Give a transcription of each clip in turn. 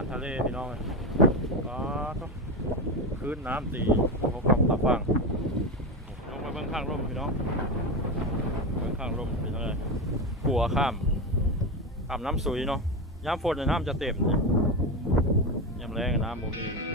านทะเลพี่น้องเลยก็ต้องคืนน้ำตีเขากับตาฟังลงมาเบื้องข้างร่มพี่น้องเบื้องข้างร่มพี่น้องเลยขัวข้ามข้ามน้ำสุยเนาะยามฝนเนี่ยน้ำจะเต็มเนี่ยยามแรงน้ำโมมี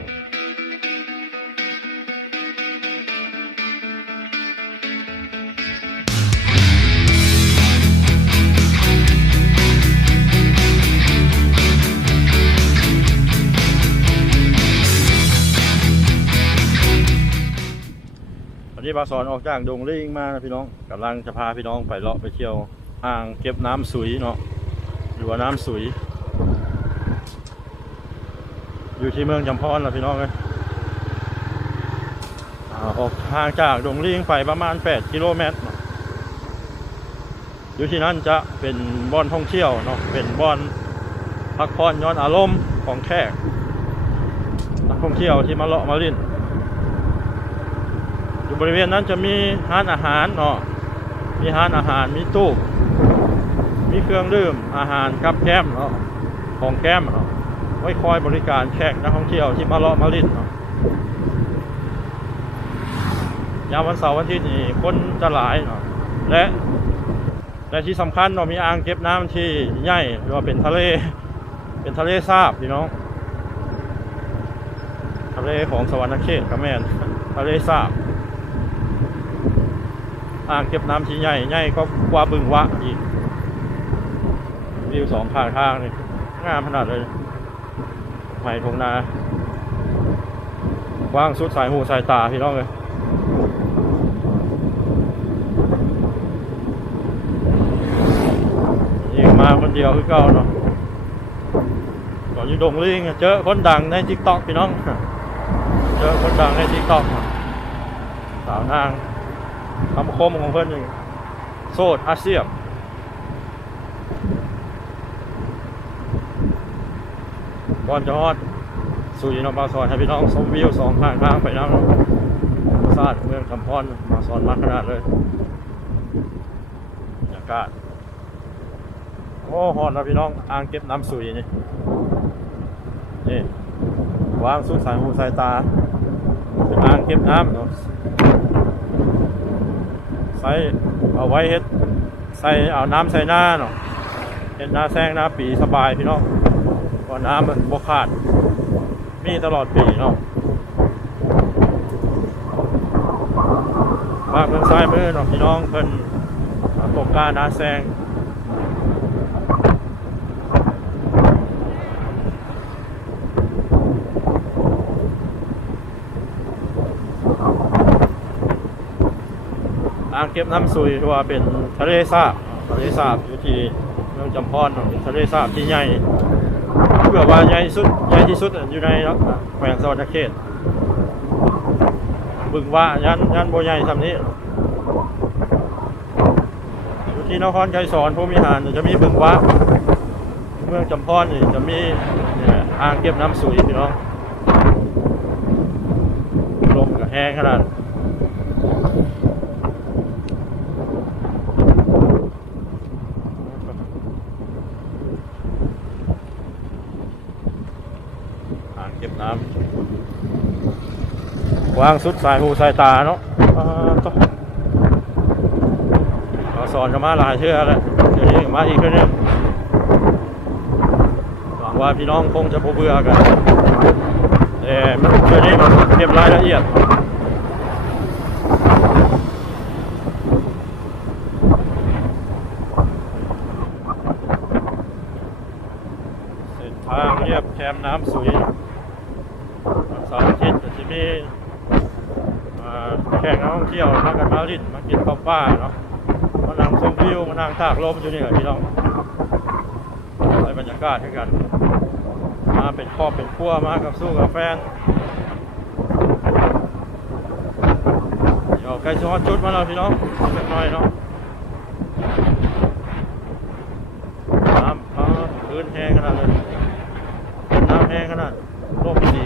บาสอนออกจากดงลิงมานะพี่น้องกำลังจะพาพี่น้องไปเลาะไปเที่ยวอ่างเก็บน้ำสุยเนาะหรือว่าน้ำสุย อยู่ที่เมืองจำพรนะพี่น้องเลยอออกทางจากดงลิงไปประมาณ 8 กิโลเมตรอยู่ที่นั่นจะเป็นบ่อนท่องเที่ยวเนาะเป็นบ่อนพักผ่อนย้อนอารมณ์ของแขกนักท่องเที่ยวที่มาเลาะมาลิน อยู่บริเวณนั้นจะมีร้านอาหารเนาะมีร้านอาหารมีตู้ มีเครื่องดื่มอาหารกับแก้มเนาะของแก้มเนาะไว้คอยบริการแขกนักท่องเที่ยวที่มาเลาะมาลินเนาะยามวันเสาร์วันอาทิตย์นี่คนจะหลายเนาะและและที่สำคัญเนาะมีอ่างเก็บน้ำที่ใหญ่หรือว่าเป็นทะเล เป็นทะเลสาบพี่น้องทะเลของสวรรณเขตกระแมนทะเลสาบ อ่างเก็บน้ำที่ใหญ่ใหญ่ก็กว่าบึงวะอีกวิวสองข้างทางนี่งามขนาดเลยใหม่ทงนากว้างสุดสายหูสายตาพี่น้องเลยยิงมาคนเดียวคือเก่าเนาะก่อนอยู่ดงลิงเจอคนดังในทิกตอกพี่น้อง เจอคนดังในทิกตอกสาวนาง คำคมของเพื่อนนี่โซดอาเซียมก่อนจะฮอดสู่ยนบาซอนให้พี่น้องชมวิวสองข้างทางไปน้ำซาดเมืองคำพรมาสอนมาขนาดเลยบรรยากาศโอ้ฮอดแล้วพี่น้องอ่างเก็บน้ำสุยนี่นี่วางสุดสายหูสายตาอ่างเก็บน้ำเนาะ ใส่เอาไว้เฮ็ดใส่เอาน้ำใส่หน้าเนาะเห็ดหน้าแซงหน้าปีสบายพี่น้องก่อนน้ำมันบกขาด มีตลอดปีเนาะมาเมืองซ้ายมือเนาะพี่น้องเพิ่นตกกาหน้าแซง อ่างเก็บน้ำซุยที่ว่าเป็นทะเลสาบทะเลสาบอยู่ที่เมืองจำพรเนาะเป็นทะเลสาบที่ใหญ่เพื่อว่าใหญ่สุดใหญ่ที่สุดอยู่ในแขวงสวรรณเขตบึงว่ายันยันโบใหญ่ทำนี้อยู่ที่นครไกรสอนภูมิหารจะมีบึงว่าเมืองจำพรนี่จะมีอ่างเก็บน้ำสุยพี่น้องลมกับแห้งขนาดอ่างเก็บน้ำ วางสุดสายหูสายตาเนาะอ่าต้องเราสอนกันมาหลายเชื่อแล้วเดี๋ยวนี้มาอีกเรื่องหนึงหวังว่าพี่น้องคงจะพบเบื่อกันแต่มันเดี๋ยวนี้มันเก็บรายละเอียดเส้นทางเรียบแคมน้ำสุยวันเสาร์อาทิตย์ก็จะมีอ่าแขกนักท่องเที่ยวมากันมาลิ้นมากินข้าวป้าเนาะมานั่งชมวิวมานั่งตากลมอยู่นี่แหละพี่น้องได้บรรยากาศให้กัน มาเป็นครอบเป็นครัวมากับสู้กับแฟนเดี๋ยวใกล้จะฮอดจุดมาแล้วพี่น้องเล็กน้อยเนาะน้ำอ่าพื้นแห้งขนาดเลยน้ำแห้งขนาดร่มดี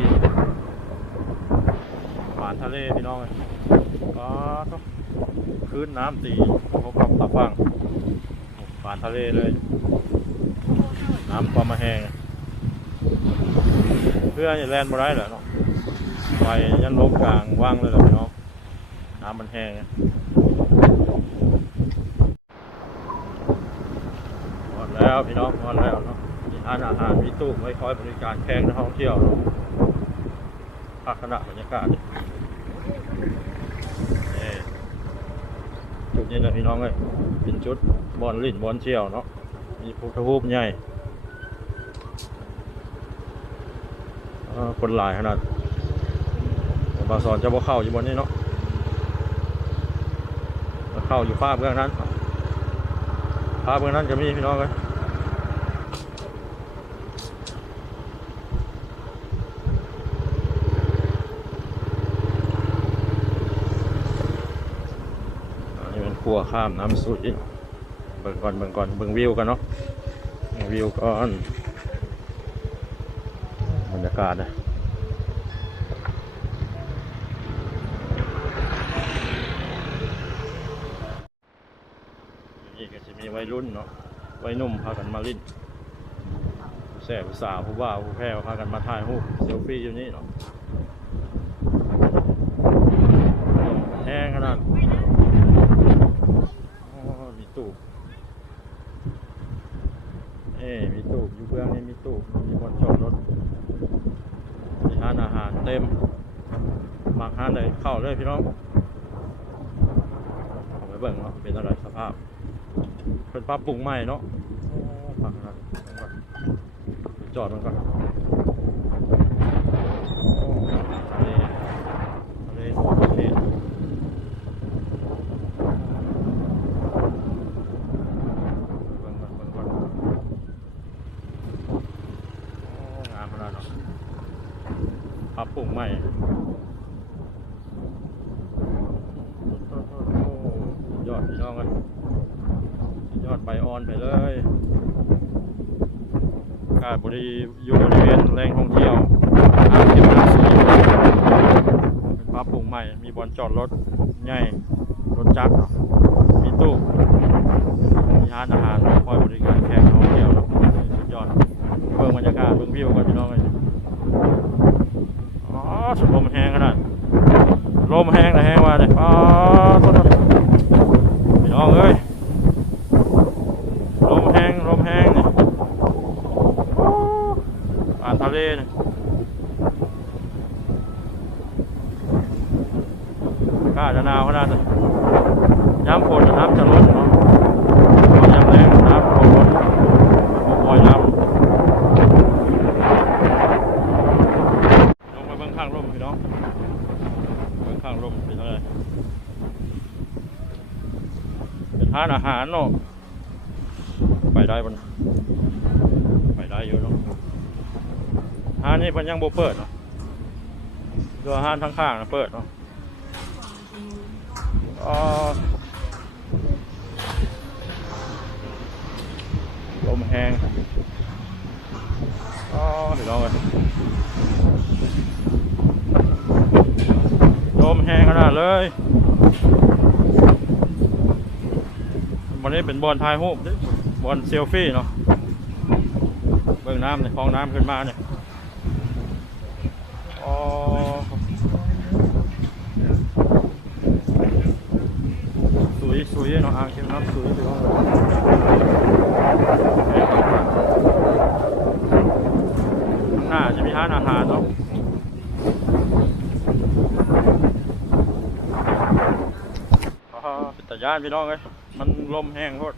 หวานทะเลพี่น้องเลย ก็ต้องคืนน้ำตีเขากับตะฟังหวานทะเลเลย น้ำความมาแห้งพื่อจะแลนบ่ได้เหรอเนาะไปยันลบกลางว่างเลยเหรอพี่น้องน้ำมันแห้งหมดแล้วพี่น้องหมดแล้วเนาะมีร้านอาหารมีตู้ไว้คอยบริการแขกนักท่องเที่ยวเนาะพักขณะบรรยากาศนี่นี่จุด นี่แหละพี่น้องเลยเป็นจุดบอลลิ่นบอลเชี่ยวเนาะมีพุทธรูปใหญ่คนหลายขนาดบาสอนจะบ่เข้าอยู่บนนี้เนาะมาเข้าอยู่ภาพเบื้องนั้นภาพเบื้องนั้นจะมีพี่น้องเลย อันนี้วข้ามน้ำสุดอีกเบิ่งก่อนเบิ่งก่อนเบิ่งวิวกันเนาะวิวก่อนบรรยากาศนะนี่ก็จะมีวัยรุ่นเนาะวัยนุ่มพากันมาลิ้นผู้แสบผู้สาวผู้บ่าวผู้แพ้พากันมาถ่ายรูปเซลฟี่อยู่นี่เนาะแห้งขนาดโอ้มีตู้เอ้มีตู้อยู่เบื้องนี้มีตู้มีบนจอดรถ มีร้านอาหารเต็มมากร้านเลยเข้าเลยพี่น้องเอาไปเบิ่งเนาะเป็นอะไรสภาพ เป็นปรับปรุงใหม่เนาะฟังนะจอดมันก่อนทะเลทะเลทะเลเบิ่งก่อนอนโอ้งามขนาดเนาะปรับปรุงใหม่ยอดพี่น้องเลยยอดใบอ่อนไปเลยอากาศ บริอยู่บริเวณแหล่งท่องเที่ยวอ่างเก็บน้ำสีเป็นปรับปรุงใหม่ มีบอลจอดรถใหญ่ รถจักร มีตู้ มีร้านอาหารคอยบริการแขกท่องเที่ยวสุดยอดเบิ่งบรรยากาศเบิ่งวิวกันพี่น้องเลย อ๋อสุดลมแห้งขนาดลมแห้งแต่แห้งว่าเนี่ยอ๋อต้นพี่น้องเอ้ยลมแห้งลมแห้งเนี่ยโอ้อ่านทะเลเนี่ยอากาศจะหนาวขนาดเลยย้ำฝนน้ำจะลดเนาะย้ำแรงน้ำลดปล่อยน้ำ ลงไปเบื้องข้างร่มพี่น้องเบื้องข้างร่มเป็นอะไรเป็นร้านอาหารเนาะไปได้ปะนไปได้อยู่เนาะร้านนี้มันยังโบเปิดเนาะตัวร้านข้างๆนะเปิดเนาะลมแห้งอ๋อเดี๋ยวลองกันลมแห้งขนาดเลย วันนี้เป็นบอลทายรูปเด้บอลเซลฟี่เนาะเบิ่งน้ำในคลองน้ำขึ้นมาเนี่ยอ๋อสวยสวยเนาะอ่างเก็บน้ำสวยไปห้องข้างหน้าจะมีร้านอาหารเนาะ อ่าเป็นตะย่านพี่น้องเลยมันลมแห้งโคตร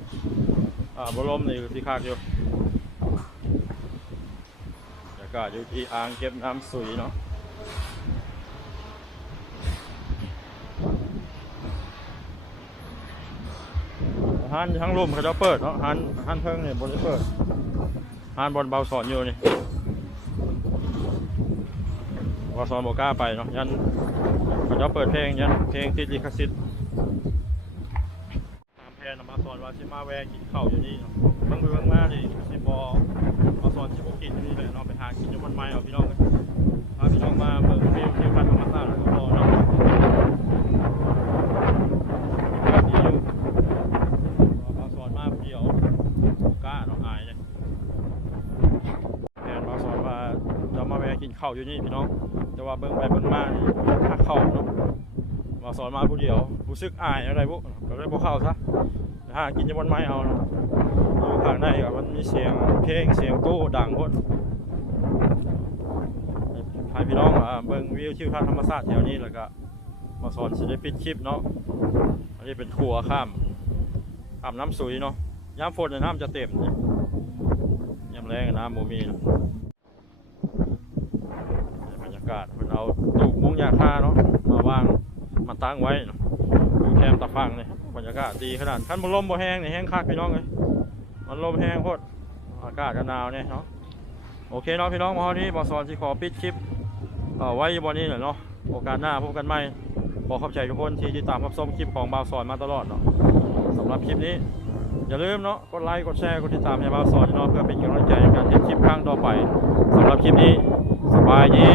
อ่าบลมนี่ที่คากอยู่บรรยากาศอยู่ที่อ่างเก็บน้ำสุยเนาะฮันทั้งลมเขาจะเปิดเนาะฮันฮันเพิ่งเนี่ยบนได้เปิดฮันบอลเบาสอนอยู่นี่เบาสอนบอกล้าไปเนาะยันเขาจะเปิดเพลงยันเพลงติดลิขสิทธิ์ ตามแผนน่ะมา สิมาแวะกินข้าวอยู่นี่เนาะเบิ่งไปเบิ่งมานี่สิบอมาสอนสิบกินอยู่นี่แหละเนาะไปหากินอยู่บนไม้เอาพี่น้องกันพาพี่น้องมาเบิ่งวิวทิวทัศน์ธรรมชาติแล้วก็รอเนาะก็ดีอยู่มาสอนมาผู้เดียวบ่กล้าเนาะอายเลยแผนมาสอนว่าจะมาแวะกินข้าวอยู่นี่พี่น้อง แต่ว่าเบิ่งไปเบิ่งมานี่ถ้าเข้าเนาะมาสอนมาผู้เดียวรู้สึกอายอะไรบุก็เลยบ่เข้าซะ หากินจะบนไม้เอาเนาะอยู่ข้างในก็มันมีเสียงเพลงเสียงตู้ดังโพดให้พี่น้องอ่าเบิ่งวิวทิวทัศน์ธรรมชาติแถวนี้แล้วก็มาสอนสิได้ปิดคลิปเนาะอันนี้เป็นครัวข้ามข้ามน้ำสุยเนาะยามฝนน้ำจะเต็มเนี่ยยามแรงน้ำบ่มีนะบรรยากาศมันเอาตูกมุ้งยาคาเนาะมาวางมาตั้งไว้อยู่แคมตะฟังเลย บรรยากาศดีขนาดขั้นมันลมบ่แห้งเนี่ยแห้งคักพี่น้องเลยมันลมแห้งโคตรอากาศก็หนาวเนี่ยเนาะโอเคเนาะพี่น้องมาวันนี้บอสอนที่ขอปิดคลิปไว้บนนี้แหละเนาะโอกาสหน้าพบกันใหม่ขอขอบใจทุกคนที่ติดตามรับชมคลิปของบาวสอนมาตลอดเนาะสำหรับคลิปนี้ อย่าลืมเนาะกดไลค์กดแชร์กดติดตามให้บาวสอนเนาะเพื่อเป็นกำลังใจในการทำคลิปครั้งต่อไปสำหรับคลิปนี้สบายดี